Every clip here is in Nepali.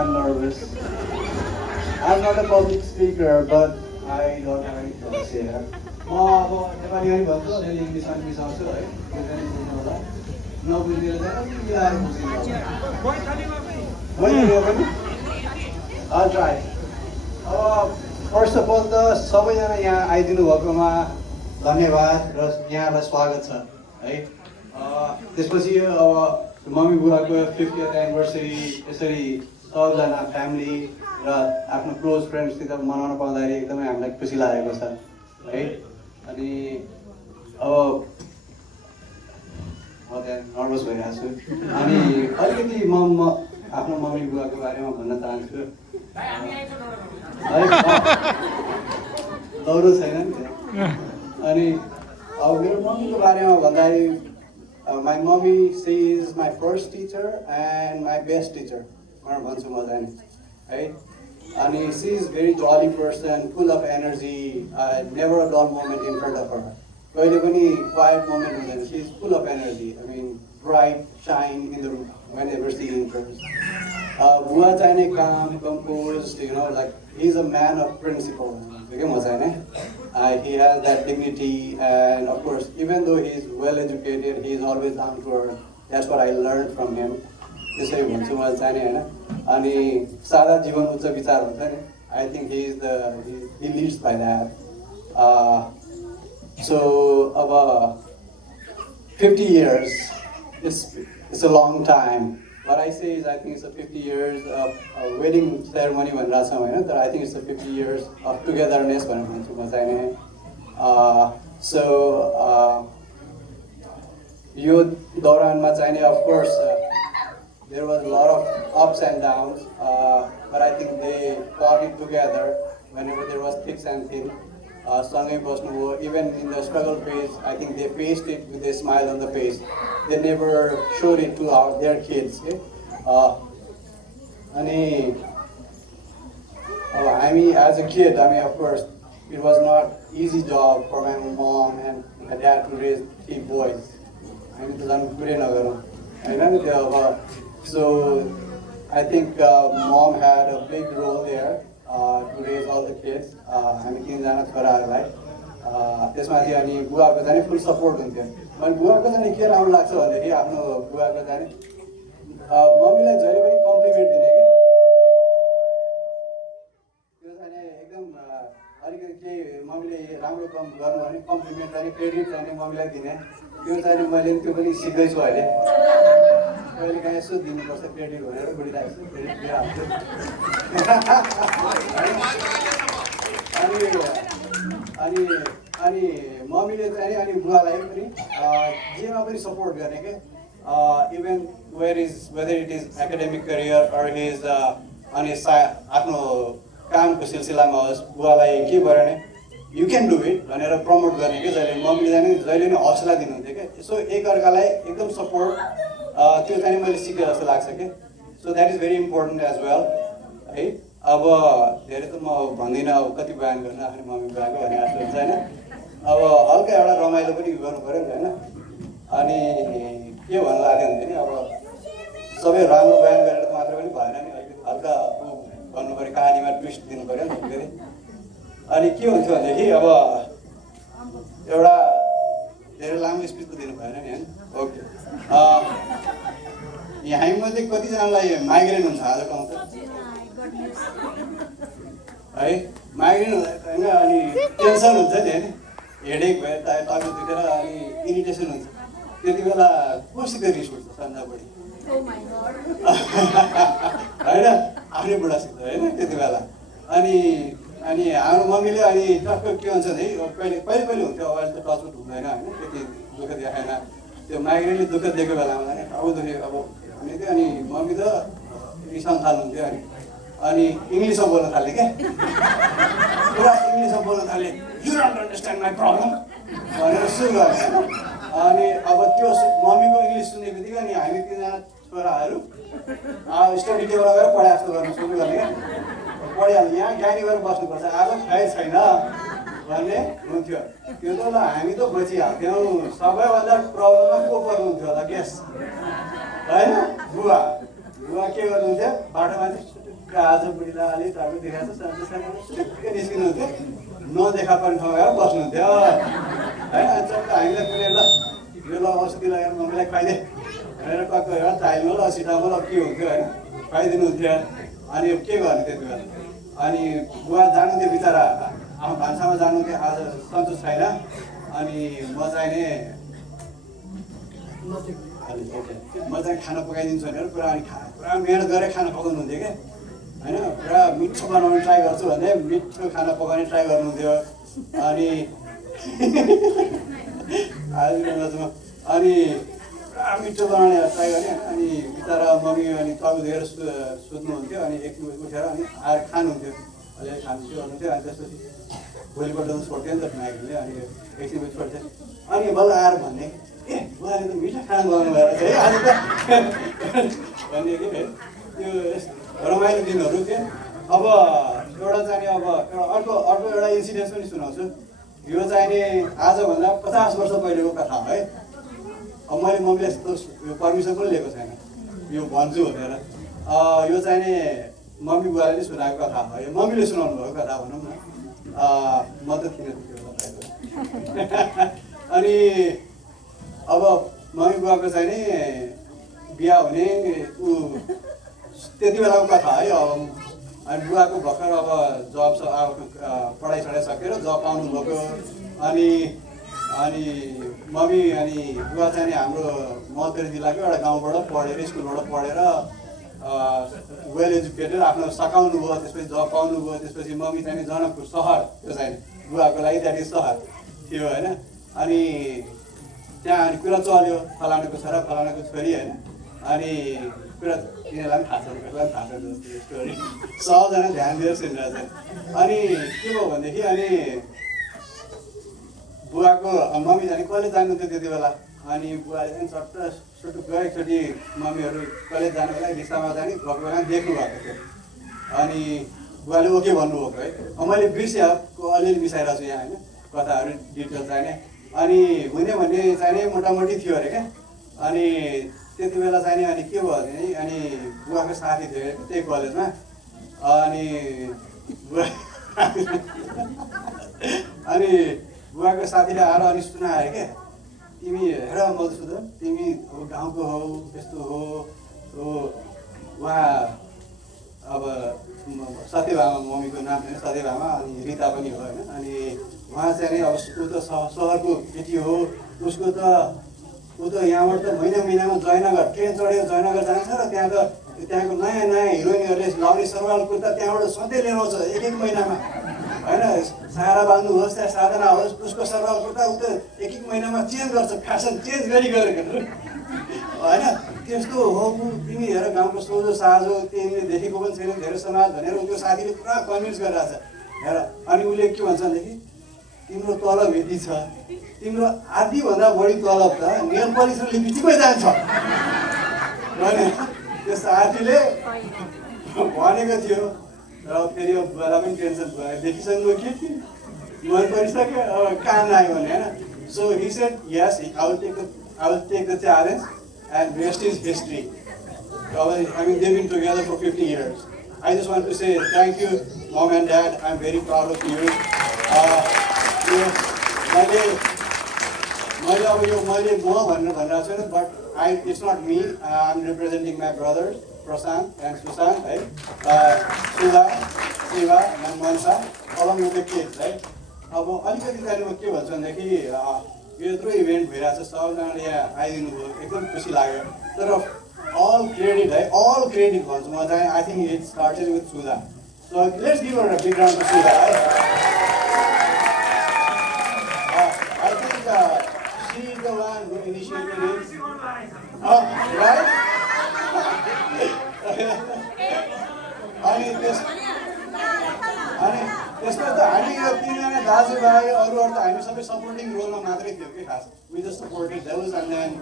I'm nervous. I'm not a public speaker, but I don't have anything to say. म अब नेपाली पनि भन्छु अलिअलि इङ्ग्लिस पनि मिसाउँछु है त्यो पनि बुझ्नु होला नबुझ्नेले चाहिँ मिलाएर बुझ्नु होला पनि I'll try. First of all त सबैजना यहाँ आइदिनु भएकोमा धन्यवाद र यहाँलाई स्वागत छ है त्यसपछि अब मम्मी बुवाको 50th एनिभर्सरी यसरी सबजना फ्यामिली र आफ्नो क्लोज फ्रेन्ड्ससित मनाउन पाउँदाखेरि एकदमै हामीलाई खुसी लागेको छ है अनि अब म त्यहाँ नर्भस भइरहेको छु अनि अलिकति म आफ्नो मम्मी बुवाको बारेमा भन्न चाहन्छु दौरो छैन नि त्यहाँ अनि अब मेरो मम्मीको बारेमा भन्दाखेरि my mummy she is my first teacher and my best teacher भनेर भन्छु म चाहिँ है अनि she is very jolly person full of energy never a dull moment in front of her कहिले पनि क्वाइट मोमेन्ट हुँदैन she is full of energy I mean bright shine in the room whenever she in बुवा चाहिने काम compose you know like he is a man of principle. He has that dignity, and of course, even though he is well educated, he is always down to earth. That's what I learned from him. त्यसै भन्छु मलाई चाहिने हैन अनि सादा जीवन उच्च विचार हुन्छ नि I think he leads by that. So about 50 years, it's a long time. What I say is I think it's a 50 years of a wedding ceremony भनेर छ हैन तर I think it's a 50 years of togetherness भनेर भन्छु म चाहिँ so यो दौरानमा चाहिँ of course there was a lot of ups and downs but I think they fought it together whenever there was thick and thin सँगै बस्नुभयो even in the struggle phase I think they faced it with a smile on the face. They never showed it to their kids. Ani as a kid, of course, it was not easy job for my mom and my dad to raise 3 boys. So I think mom had a big role there to raise all the kids. तीनजना छोराहरूलाई त्यसमाथि अनि बुवाको चाहिँ फुल सपोर्ट हुन्थ्यो अनि बुवाको चाहिँ के राम्रो लाग्छ भन्दाखेरि आफ्नो बुवाको चाहिँ मम्मीलाई जहिले पनि कम्प्लिमेन्ट दिने कि त्यो चाहिँ एकदम अलिकति केही मम्मीले राम्रो काम गर्नु भने कम्प्लिमेन्ट चाहिँ क्रेडिट चाहिँ मम्मीलाई दिने त्यो चाहिँ मैले त्यो पनि सिक्दैछु अहिले कहिले काहीँ यसो दिनुपर्छ क्रेडिट भनेर बुढीलाई यसो क्रेडिट दिइहाल्छु अनि मम्मीले चाहिँ अनि बुवालाई पनि जेमा पनि सपोर्ट गर्ने के even whether it is academic career or his अनि आफ्नो कामको सिलसिलामा होस् बुवालाई के गरे नि यु क्यान डु इट भनेर प्रमोट गर्ने कि मम्मीले जहिले नै हौसला दिनुहुन्थ्यो क्या यसो एकअर्कालाई एकदम सपोर्ट त्यो चाहिँ मैले सिकेँ जस्तो लाग्छ कि so that is very important as well है अब धेरै त म भन्दिनँ अब कति बयान गर्न आफ्नो मम्मी बुवाको भने जस्तो हुन्छ होइन अब हल्का एउटा रमाइलो पनि गर्नु पऱ्यो नि त होइन अनि के भन्नु लाग्यो भने नि अब सबै राम्रो बयान गरेर मात्र पनि भएन नि अलिकति हल्का गर्नु पऱ्यो कहानीमा ट्विस्ट दिनु पऱ्यो नि फेरि अनि के हुन्थ्यो भनेदेखि अब एउटा धेरै लामो स्पिच त दिनु भएन नि होइन ओके हामीमध्ये कतिजनालाई माइग्रेन हुन्छ आजको आउँछ है माइग्रेन होइन अनि टेन्सन हुन्छ नि होइन हेडेक भयो टाउको दुखेर अनि इरिटेसन हुन्छ त्यति बेला कसित रिस उठ्छ सन्जा बढी होइन आफ्नै बुढासित होइन त्यति बेला अनि हाम्रो मम्मीले अनि टक्क के हुन्छ नि कहिले हुन्थ्यो अब अहिले त टचवुड हुँदैन होइन त्यति दुःख देखाएन त्यो माइग्रेनले दुःख दिएको बेलामा टाउको दुख्यो अब हुने थियो अनि मम्मी त रिसाउनु थाल्नुहुन्थ्यो अनि इङ्ग्लिसमा बोल्न थालेँ क्या पुरा इङ्ग्लिसमा बोल्न थालेँ you don't understand my problem भनेर सुरु गरेँ अनि अब त्यो मम्मीको इङ्ग्लिस सुनेको बित्तिकै अनि हामी तिनजना छोराहरू स्टडी टेबलमा गएर पढाइ जस्तो गर्न सुरु गर्ने क्या पढिहाल्नु यहाँ ज्ञानी गरेर बस्नुपर्छ आज खाइ छैन भन्ने हुन्थ्यो त्यो त ल हामी त बचिहाल्थ्यौँ सबैभन्दा प्रब्लममा को पर्नुहुन्थ्यो होला ग्यास होइन बुवा के गर्नुहुन्थ्यो बाटोमा चाहिँ आज बुढीलाई अलिक टाढो देखाएको छ सुटुक्कै निस्किनुहुन्थ्यो नदेखा पर्ने ठाउँमा गएर बस्नुहुन्थ्यो होइन चट्ट हामीलाई कुनै ल यो ल औषधि लगाएर मम्मीलाई खुवाइदिए भनेर टक्क एउटा टाइममा ल सिटामल के हुन्थ्यो होइन खुवाइदिनुहुन्थ्यो अनि के गर्ने त्यति बेला अनि बुवा जानुहुन्थ्यो बिचरा भान्सामा जानुहुन्थ्यो आज सन्तोष छैन अनि म चाहिँ खाना पकाइदिन्छु भनेर पुरा अनि पुरा मिहिनेत गरेर खाना पकाउनुहुन्थ्यो क्या होइन पुरा मिठो बनाउने ट्राई गर्छु भने मिठो खाना पकाउने ट्राई गर्नुहुन्थ्यो अनि अनि पुरा मिठो बनाउने ट्राई गर्ने अनि बिचरा मम्मी अनि तपाईँ धेरै सुत्नुहुन्थ्यो अनि एकछिन उठेर अनि आएर खानुहुन्थ्यो अलिअलि खान्छु गर्नुहुन्थ्यो अनि त्यसपछि भोलिपल्ट त छोड्थ्यो नि त माइकले अनि एकछिन छोड्थ्यो अनि बल्ल आएर भन्ने ए बुवाले त मिठो खाना बनाउनु भएर चाहिँ आज त भन्ने कि त्यो रमाइलो दिनहरू थियो अब एउटा चाहिँ अब अर्को एउटा इन्सिडेन्ट पनि सुनाउँछु यो चाहिँ नि आजभन्दा 50 वर्ष पहिलेको कथा है अब मैले मम्मीले यस्तो पर्मिसन पनि लिएको छैन यो भन्छु भनेर यो चाहिँ नि मम्मी बुवाले नै सुनाएको कथा हो यो मम्मीले सुनाउनु भएको कथा भनौँ न म त थिइनँ अनि अब मम्मी बुवाको चाहिँ नि बिहा हुने ऊ त्यति बेलाको कथा है अब अनि बुवाको भर्खर अब जब पढाइ सढाइ सकेर जब पाउनुभएको अनि मम्मी अनि बुवा चाहिँ नि हाम्रो मधुरी जिल्लाको एउटा गाउँबाट पढेर स्कुलबाट पढेर वेल एजुकेटेड आफ्नो सकाउनु भयो त्यसपछि जब पाउनुभयो त्यसपछि मम्मी चाहिँ जनकपुर सहर त्यो चाहिँ बुवाको लागि त्यहाँदेखि सहर थियो होइन अनि त्यहाँ अनि कुरा चल्यो फलानाको छोरा फलानाको छोरी होइन अनि कुरा तिनीहरूलाई पनि थाहा छ उनीहरूलाई पनि थाहा छ जस्तो स्टोरी सबजना ध्यान दिएर सुनिरहेको छ अनि के भयो भनेदेखि अनि बुवाको मम्मी जाने कलेज जानुहुन्थ्यो त्यति बेला अनि बुवाले चाहिँ चट्ट सुटुक्क एकचोटि मम्मीहरू कलेज जानुको लागि रिक्सामा जाने गएको बेला देख्नु भएको थियो अनि बुवाले ओके भन्नुभएको है मैले बिर्सेको अलिअलि मिसाइरहेको छु यहाँ होइन कथाहरू डिटेल चाहिने अनि हुने भन्ने चाहिने मोटामोटी थियो अरे क्या अनि त्यति बेला चाहिने अनि के भयो भने अनि बुवाको साथी थियो त्यही कलेजमा अनि अनि बुवाको साथीले आएर अनि सुनायो क्या तिमी हेर मधुसूदन तिमी अब गाउँको हौ यस्तो हो उहाँ अब सत्यभामा मम्मीको नाम छैन सत्यभामा अनि रिता पनि हो होइन अनि उहाँ चाहिँ अब ऊ त सहरको केटी हो उसको त ऊ त यहाँबाट त महिनामा जयनगर ट्रेन चढेर जयनगर जान्छ र त्यहाँको नयाँ हिरोइनहरूले लाउने सरवाल कुर्ता त्यहाँबाट सधैँ लिएर आउँछ एक महिनामा होइन सारा बाँध्नुहोस् त्यहाँ साधना होस् उसको सरवाल कुर्ता ऊ त एक महिनामा चेन्ज गर्छ फेसन चेन्ज गरेको होइन त्यस्तो हो तिमी हेर गाउँको सोझो साझो तिमीले देखेको पनि छैन धेरै समाज भनेर उसको साथीले पुरा कन्भिन्स गरिरहेको छ हेर अनि उसले के भन्छ भनेदेखि तिम्रो तलब यति छ तिम्रो आधीभन्दा बढी तलब त नेल पलिस र लिपस्टिकमै जान्छ भने त्यो साथीले भनेको थियो र फेरि यो बुवालाई पनि टेन्सन भयो देखिसक्नु के मन परिसक्यो अब काम लाग्यो भने होइन so he said yes I will take the challenge and rest is history. I mean, they've been together for 50 years. I just want to say thank you, Mom and Dad. I'm very proud of you. But it's not me. I'm representing my brothers, Prasant and Susan, right? Sudha, Shiva, and Mansa, along with the kids, right? अब अलिकति जानेमा के भन्छ भनेदेखि यो यत्रो इभेन्ट भइरहेको छ सबजनाले यहाँ आइदिनु भयो एकदम खुसी लाग्यो तर अल क्रेडिट है अल क्रेडिट भन्छु म चाहिँ I think it started with Sudha so let's give her a big round to Sudha है I think she is the one who initiated it right अनि त्यसमा त हामी यो तिनजना दाजुभाइ अरूहरू त हामी सबै सपोर्टिङ रोलमा मात्रै थियो कि खास we just supported those and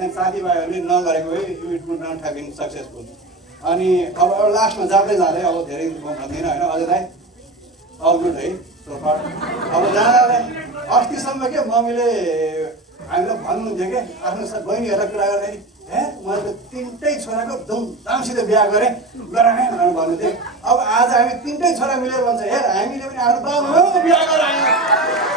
then साथीभाइहरूले नगरेको है you it would not have been successful अनि अब लास्टमा जाँदै अब धेरै म भन्दिनँ होइन अझै दाइ अल गुड है सो फार अब जाँदा अस्तिसम्म के मम्मीले हामीलाई भन्नुहुन्थ्यो क्या आफ्नो बहिनीहरूलाई कुरा गर्दाखेरि हे मैले त तिनटै छोराको धुमधामसित बिहा गरेँ गराएँ भनेर भन्नु थियो। अब आज हामी तिनटै छोरा मिलेर भन्छ हेर हामीले पनि आफ्नो बाबु बिहा गरायौँ।